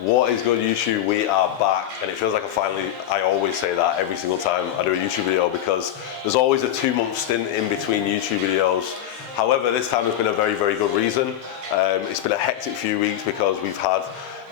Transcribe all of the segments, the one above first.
What is good, YouTube? We are back, and it feels like I always say that every single time I do a YouTube video because there's always a 2-month stint in between YouTube videos. However, this time has been a very, very good reason. It's been a hectic few weeks because we've had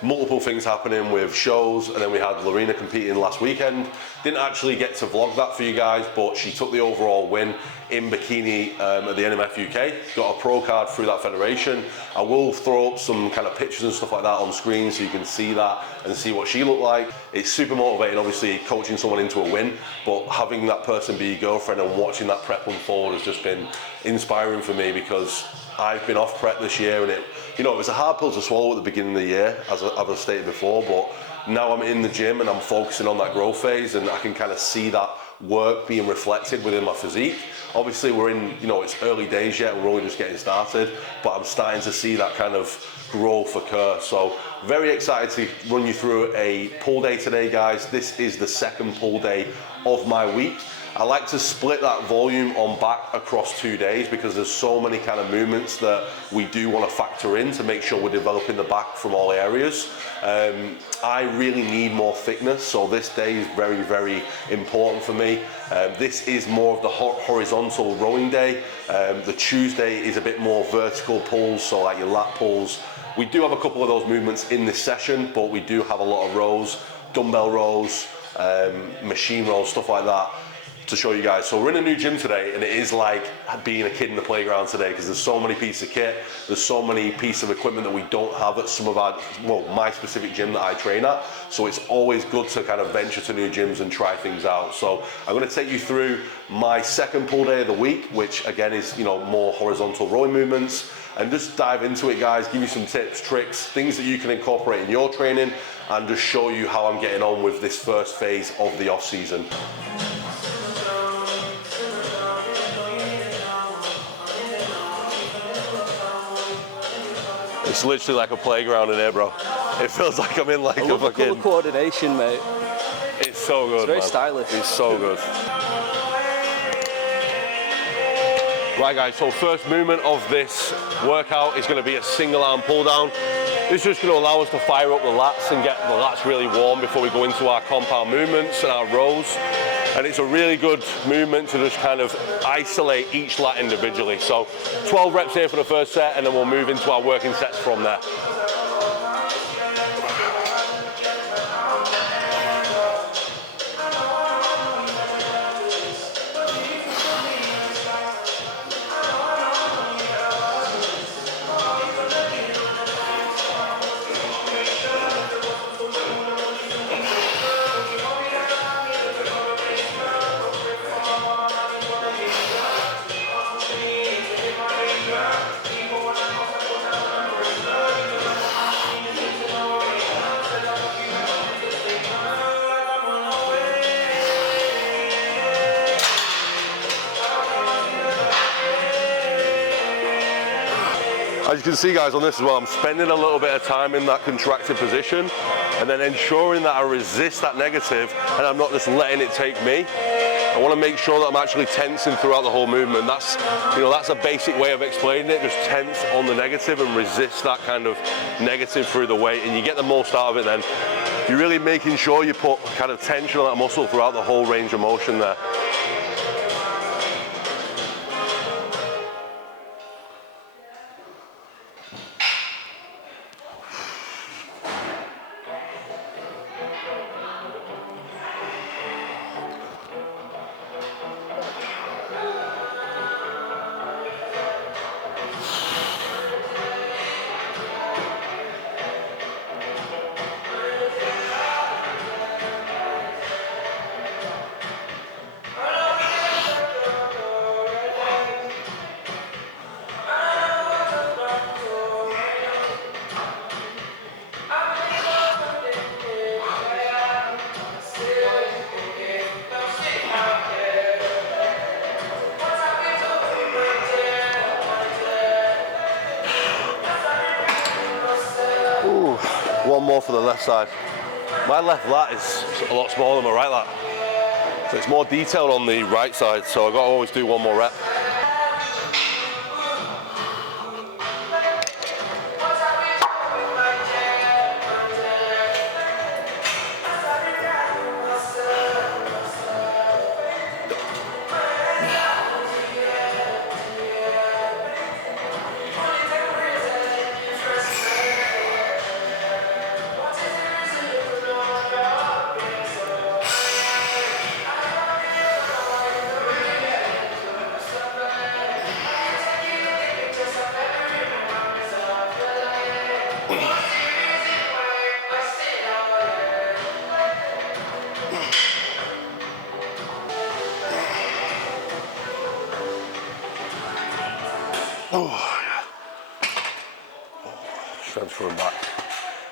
multiple things happening with shows, and then we had Lorena competing last weekend. Didn't actually get to vlog that for you guys, but she took the overall win in bikini at the NMF UK, got a pro card through that federation. I will throw up some kind of pictures and stuff like that on screen so you can see that and see what she looked like. It's super motivating, obviously, coaching someone into a win, but having that person be your girlfriend and watching that prep unfold has just been inspiring for me because I've been off prep this year, and it was a hard pill to swallow at the beginning of the year, as I've stated before, but now I'm in the gym and I'm focusing on that growth phase, and I can kind of see that work being reflected within my physique. Obviously we're in, it's early days yet, we're only just getting started, but I'm starting to see that kind of growth occur. So very excited to run you through a pull day today, guys. This is the second pull day of my week. I like to split that volume on back across 2 days because there's so many kind of movements that we do want to factor in to make sure we're developing the back from all areas. I really need more thickness, so this day is very, very important for me. This is more of the horizontal rowing day. The Tuesday is a bit more vertical pulls, so like your lat pulls. We do have a couple of those movements in this session, but we do have a lot of rows, dumbbell rows, machine rows, stuff like that, to show you guys. So we're in a new gym today, and it is like being a kid in the playground today because there's so many pieces of kit, there's so many pieces of equipment that we don't have at some of our, my specific gym that I train at. So it's always good to kind of venture to new gyms and try things out. So I'm going to take you through my second pull day of the week, which again is, more horizontal rowing movements, and just dive into it, guys, give you some tips, tricks, things that you can incorporate in your training, and just show you how I'm getting on with this first phase of the off season. It's literally like a playground in here, bro. It feels like I'm in like a fucking... Colour coordination, mate. It's so good, It's very man. stylish. It's so good. Right, guys, so first movement of this workout is going to be a single arm pull down. This is just going to allow us to fire up the lats and get the lats really warm before we go into our compound movements and our rows. And it's a really good movement to just kind of isolate each lat individually. So 12 reps here for the first set, and then we'll move into our working sets from there. As you can see, guys, on this as well, I'm spending a little bit of time in that contracted position and then ensuring that I resist that negative and I'm not just letting it take me. I want to make sure that I'm actually tensing throughout the whole movement. That's, that's a basic way of explaining it. Just tense on the negative and resist that kind of negative through the weight, and you get the most out of it then. You're really making sure you put kind of tension on that muscle throughout the whole range of motion there. One more for the left side. My left lat is a lot smaller than my right lat, so it's more detailed on the right side, so I've got to always do one more rep.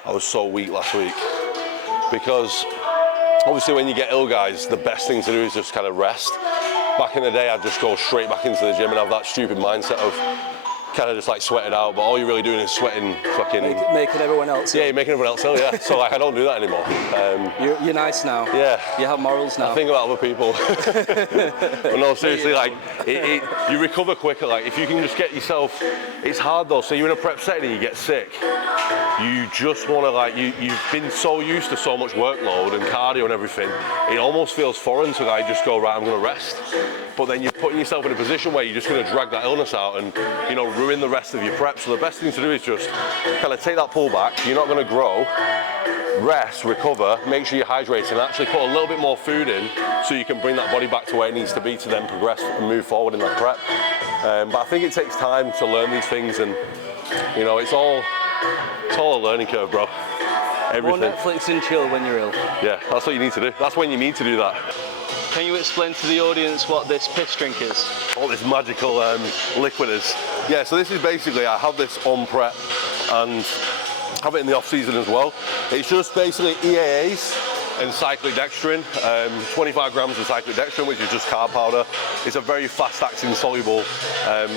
I was so weak last week because obviously when you get ill, guys, the best thing to do is just kind of rest. Back in the day, I'd just go straight back into the gym and have that stupid mindset of kind of just like sweat it out, but all you're really doing is sweating fucking... Making everyone else ill. Yeah, you're making everyone else ill, yeah. So like, I don't do that anymore. You're nice now. Yeah. You have morals now. I think about other people. But no, seriously, like, you recover quicker. Like, if you can just get yourself... It's hard though, so you're in a prep setting and you get sick. You just want to like, you've been so used to so much workload and cardio and everything, it almost feels foreign to like just go, right, I'm going to rest. But then you're putting yourself in a position where you're just going to drag that illness out and, you know, ruin the rest of your prep. So the best thing to do is just kind of take that pull back. You're not going to grow, rest, recover, make sure you're hydrating, and actually put a little bit more food in so you can bring that body back to where it needs to be to then progress and move forward in that prep. But I think it takes time to learn these things, and, you know, it's all a learning curve, bro. Everything. More Netflix and chill when you're ill. Yeah, that's what you need to do. That's when you need to do that. Can you explain to the audience what this piss drink is? All this magical liquid is. Yeah, so this is basically, I have this on prep and have it in the off season as well. It's just basically EAAs and cyclodextrin, 25 grams of cyclodextrin, which is just carb powder. It's a very fast-acting, soluble,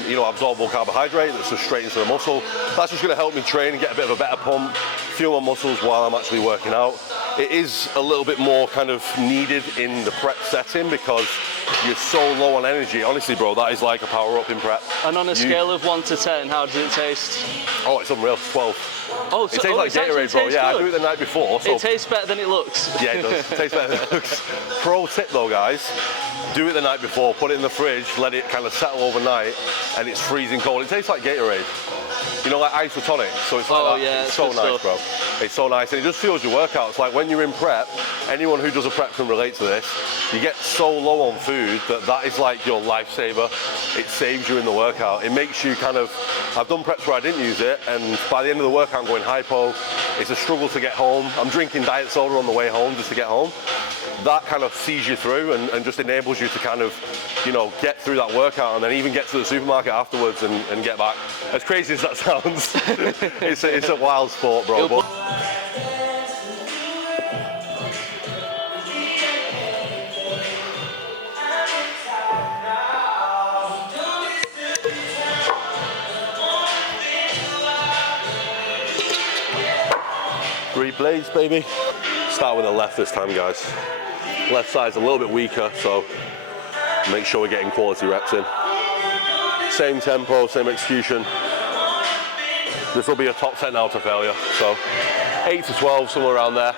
you know, absorbable carbohydrate that's just straight into the muscle. That's just going to help me train and get a bit of a better pump, fuel my muscles while I'm actually working out. It is a little bit more kind of needed in the prep setting because you're so low on energy. Honestly, bro, that is like a power-up in prep. And on a scale of 1 to 10, how does it taste? Oh, it's unreal. 12. Oh, it tastes like Gatorade, bro. Yeah, I do it the night before. So. It tastes better than it looks. Yeah, it does. It tastes better than it looks. Pro tip though, guys, do it the night before, put it in the fridge, let it kind of settle overnight, and it's freezing cold. It tastes like Gatorade. You know, like isotonic. So it's like that. Yeah, it's so nice, bro. It's so nice, and it just fuels your workouts. Like when you're in prep, anyone who does a prep can relate to this. You get so low on food that is like your lifesaver. It saves you in the workout. It makes you kind of, I've done preps where I didn't use it, and by the end of the workout I'm going hypo. It's a struggle to get home. I'm drinking diet soda on the way home just to get home. That kind of sees you through and just enables you to kind of, you know, get through that workout and then even get to the supermarket afterwards and get back. As crazy as that sounds, it's a wild sport, bro. But 3 plays, baby. Start with the left this time, guys. Left side's a little bit weaker, so make sure we're getting quality reps in. Same tempo, same execution. This will be a top 10 out of failure, so 8 to 12, somewhere around there.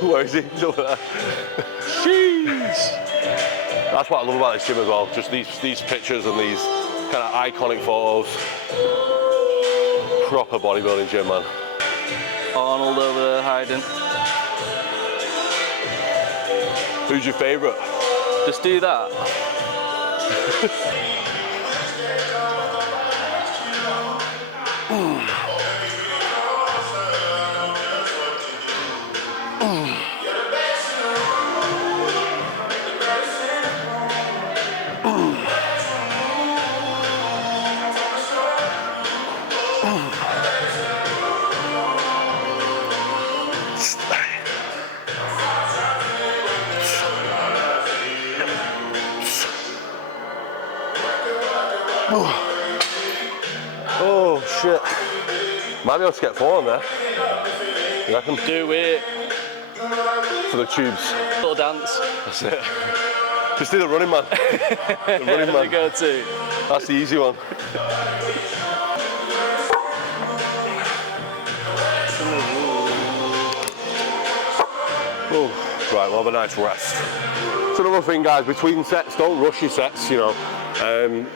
Where is he? He's over there. Jeez. That's what I love about this gym as well. Just these pictures and these kind of iconic photos. Proper bodybuilding gym, man. Arnold over there hiding. Who's your favourite? Just do that. Oh shit. Might be able to get 4 on there. You reckon? Do it. for the tubes. Little dance. That's it. Just do the running man. The running man. Go-to. That's the easy one. Oh, right, we'll have a nice rest. So another thing, guys, between sets, don't rush your sets, you know.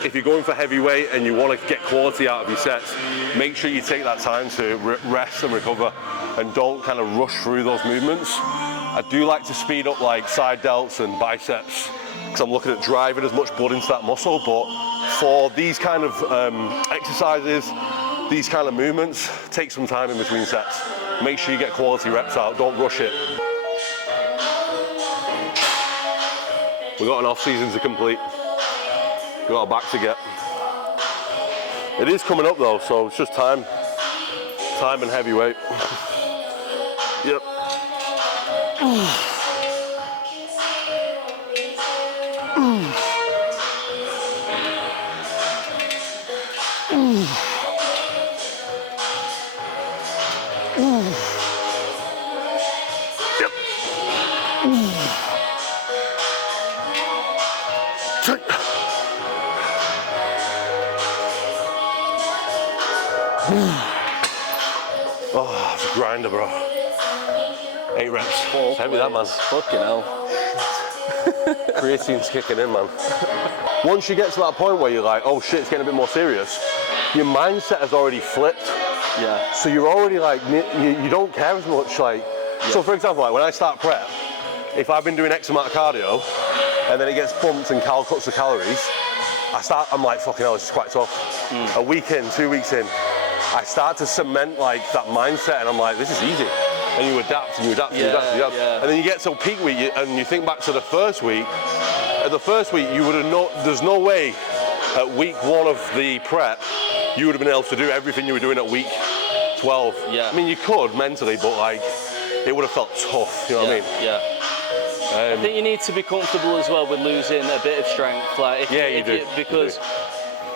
If you're going for heavyweight and you want to get quality out of your sets, make sure you take that time to rest and recover, and don't kind of rush through those movements. I do like to speed up like side delts and biceps, because I'm looking at driving as much blood into that muscle, but for these kind of exercises, these kind of movements, take some time in between sets. Make sure you get quality reps out, don't rush it. We've got an off-season to complete. We've got a back to get. It is coming up though, so it's just time. Time and heavyweight. Yep. Oh, it's a grinder, bro. 8 reps. Oh, heavy that, man. Fucking hell. Creatine's kicking in, man. Once you get to that point where you're like, oh shit, it's getting a bit more serious, your mindset has already flipped. Yeah. So you're already like, you don't care as much. Like, yeah. So for example, like when I start prep, if I've been doing X amount of cardio and then it gets bumped and Cal cuts the calories, I'm like, fucking hell, this is quite tough. A week in, 2 weeks in, I start to cement like that mindset, and I'm like, this is easy. And you adapt and you adapt and you adapt and you adapt. Yeah. And then you get to peak week and you think back to the first week. At the first week, you would have there's no way at week 1 of the prep, you would have been able to do everything you were doing at week 12. Yeah. I mean, you could mentally, but like, it would have felt tough, you know what I mean? Yeah. I think you need to be comfortable as well with losing a bit of strength. Like, because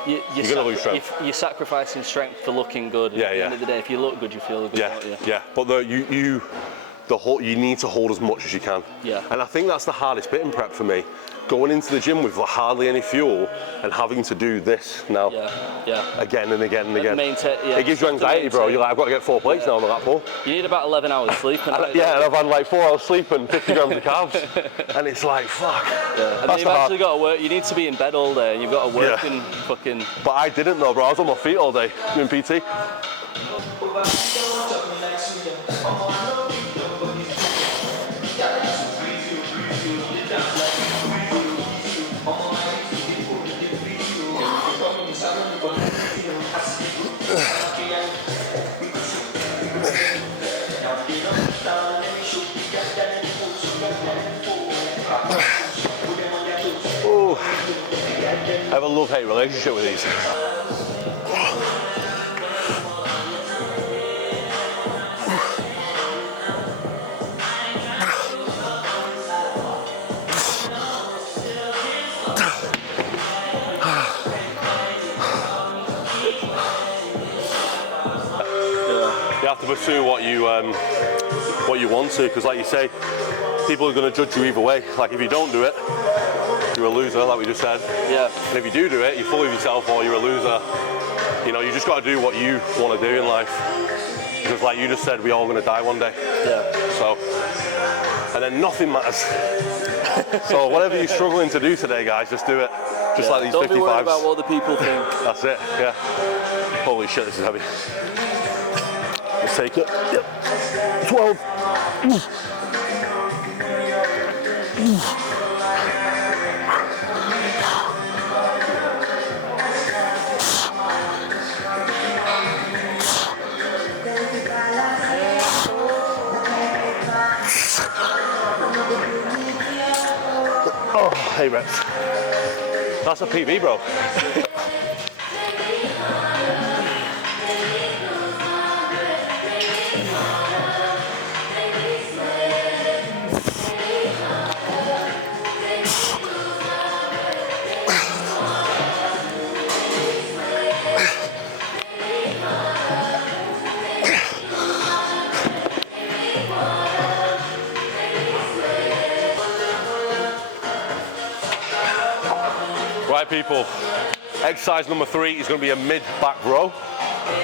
you're gonna lose strength. You're sacrificing strength for looking good. At the end of the day, if you look good, you feel good. Yeah. But you need to hold as much as you can. Yeah. And I think that's the hardest bit in prep for me. Going into the gym with hardly any fuel and having to do this now. Yeah. Again and again and again. It gives you anxiety, bro. You're like, I've got to get 4 plates now, I'm not that full. You need about 11 hours sleep. And I've had like 4 hours sleep and 50 grams of carbs. And it's like, fuck. Yeah. And then you've actually got to work. You need to be in bed all day and you've got to work and fucking... But I didn't though, bro. I was on my feet all day doing PT. Oh, I have a love-hate relationship with these. You have to pursue what you want to, because like you say, people are going to judge you either way. Like if you don't do it, you're a loser, like we just said. Yeah. And if you do it, you're full of yourself or you're a loser. You know, you just got to do what you want to do in life. Because like you just said, we're all going to die one day. Yeah. So, and then nothing matters. So whatever you're struggling to do today, guys, just do it. Just like these 55s. Don't be worried about what the people think. That's it, yeah. Holy shit, this is heavy. Let's take it. Yep. 12. Oh, hey reps. That's a PB, bro. Right, people, exercise number 3 is going to be a mid-back row.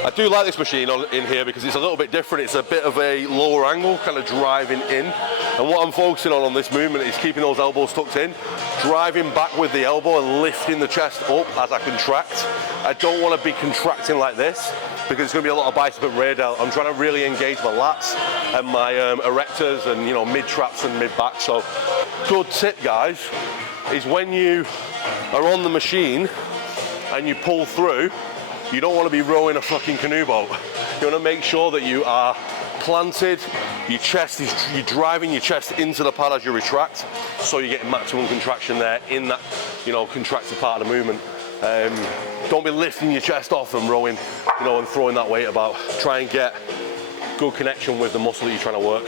I do like this machine in here because it's a little bit different. It's a bit of a lower angle, kind of driving in. And what I'm focusing on this movement is keeping those elbows tucked in, driving back with the elbow and lifting the chest up as I contract. I don't want to be contracting like this because it's going to be a lot of bicep and rear delt. I'm trying to really engage my lats and my erectors and, you know, mid-traps and mid-back. So good tip, guys, is when you are on the machine and you pull through, you don't want to be rowing a fucking canoe boat. You want to make sure that you are planted, you're driving your chest into the pad as you retract, so you get maximum contraction there in that, you know, contracted part of the movement. Don't be lifting your chest off and rowing, you know, and throwing that weight about. Try and get good connection with the muscle that you're trying to work.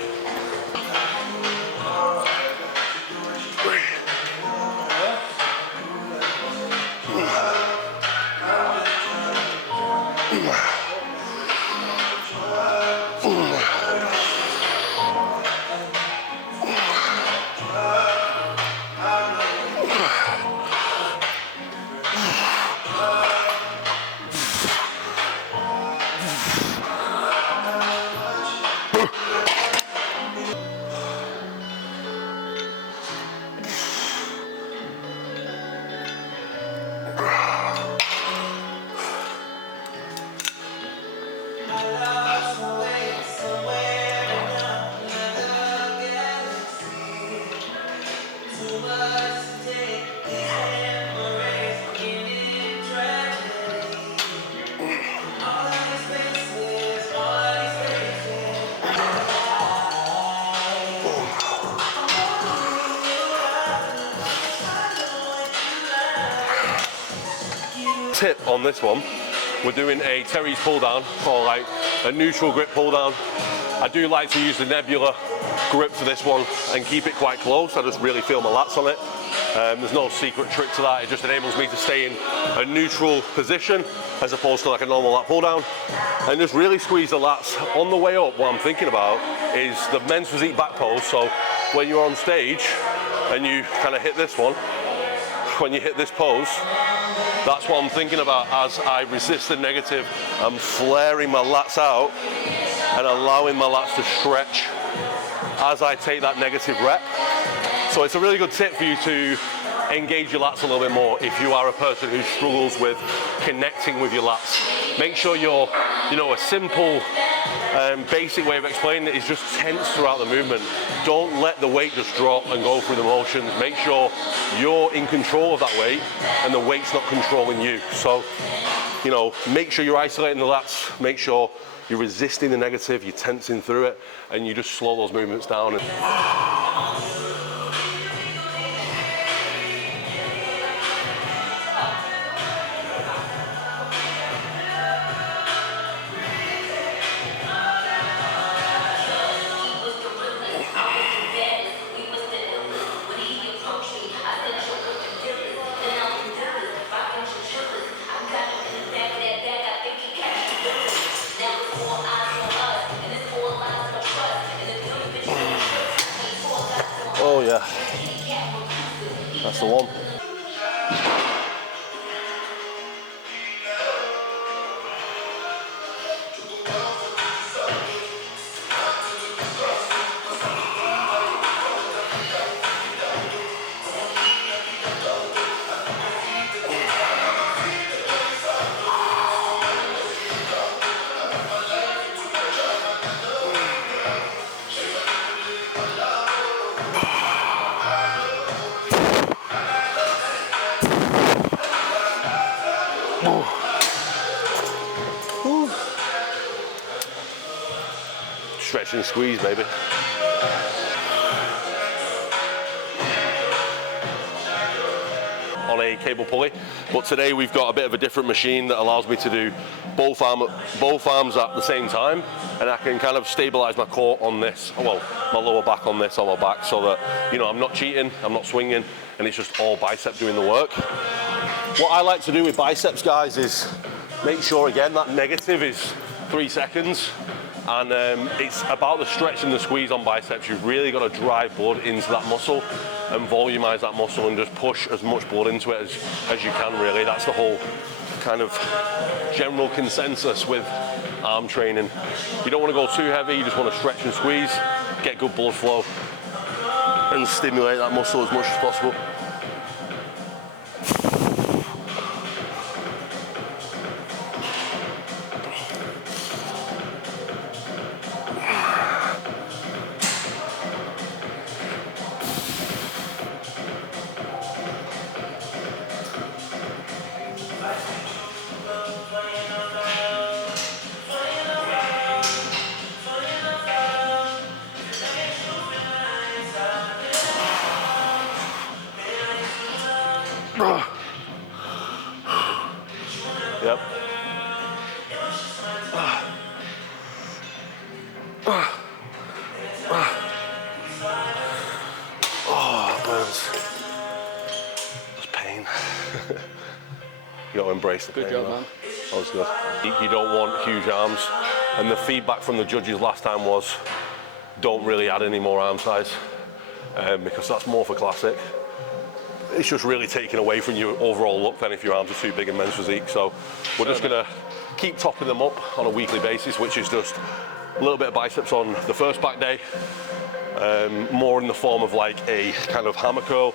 Tip on this one, we're doing a Terry's pull down, or like a neutral grip pull down. I do like to use the Nebula grip for this one and keep it quite close. I just really feel my lats on it. There's no secret trick to that. It just enables me to stay in a neutral position as opposed to like a normal lat pull down, and just really squeeze the lats. On the way up, what I'm thinking about is the men's physique back pose. So when you're on stage and you kind of hit this one, when you hit this pose, that's what I'm thinking about. As I resist the negative, I'm flaring my lats out and allowing my lats to stretch as I take that negative rep. So it's a really good tip for you to engage your lats a little bit more if you are a person who struggles with connecting with your lats. Make sure you're, you know, a simple, basic way of explaining it is just tense throughout the movement. Don't let the weight just drop and go through the motions. Make sure you're in control of that weight and the weight's not controlling you. So, you know, make sure you're isolating the lats, make sure you're resisting the negative, you're tensing through it, and you just slow those movements down. Oh yeah, that's the one. Stretch and squeeze, baby. On a cable pulley, but today we've got a bit of a different machine that allows me to do both arms at the same time, and I can kind of stabilize my core on this, well, my lower back on this, on my back, so that, you know, I'm not cheating, I'm not swinging, and it's just all bicep doing the work. What I like to do with biceps, guys, is make sure, again, that negative is 3 seconds, And it's about the stretch and the squeeze on biceps. You've really got to drive blood into that muscle and volumize that muscle and just push as much blood into it as you can, really. That's the whole kind of general consensus with arm training. You don't want to go too heavy, you just want to stretch and squeeze, get good blood flow, and stimulate that muscle as much as possible. Yep. Oh, burns. That's pain. You got to embrace the pain. Good job, man. That was good. You don't want huge arms. And the feedback from the judges last time was, don't really add any more arm size, because that's more for classic. It's just really taken away from your overall look then if your arms are too big in men's physique. So we're just going to keep topping them up on a weekly basis, which is just a little bit of biceps on the first back day, more in the form of like a kind of hammer curl,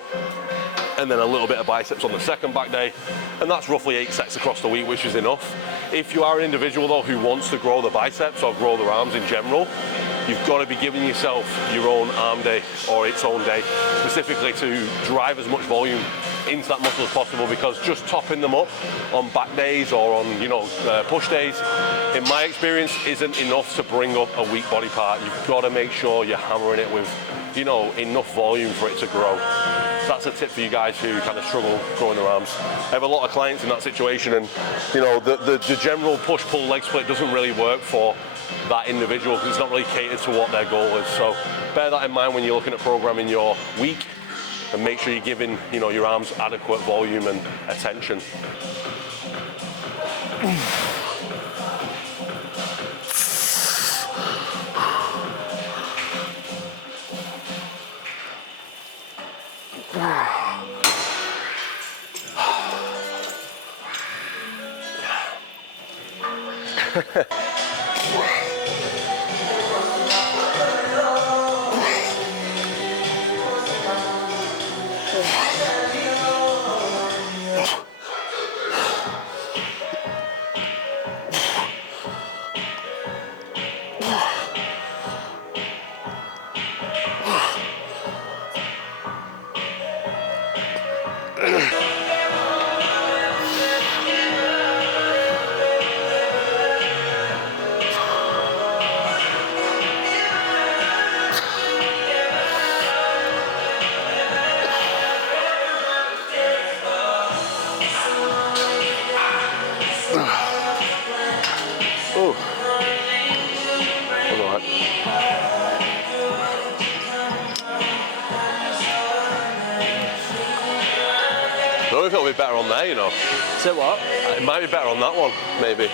and then a little bit of biceps on the second back day, and that's roughly 8 sets across the week, which is enough. If you are an individual though who wants to grow the biceps or grow their arms in general, you've got to be giving yourself your own arm day or its own day, specifically to drive as much volume into that muscle as possible, because just topping them up on back days or on, push days, in my experience, isn't enough to bring up a weak body part. You've got to make sure you're hammering it with, enough volume for it to grow. So that's a tip for you guys who kind of struggle growing their arms. I have a lot of clients in that situation, and the general push-pull leg split doesn't really work for that individual because it's not really catered to what their goal is. So bear that in mind when you're looking at programming your week, and make sure you're giving your arms adequate volume and attention. I don't know if it'll be better on there, Say what? It might be better on that one, maybe.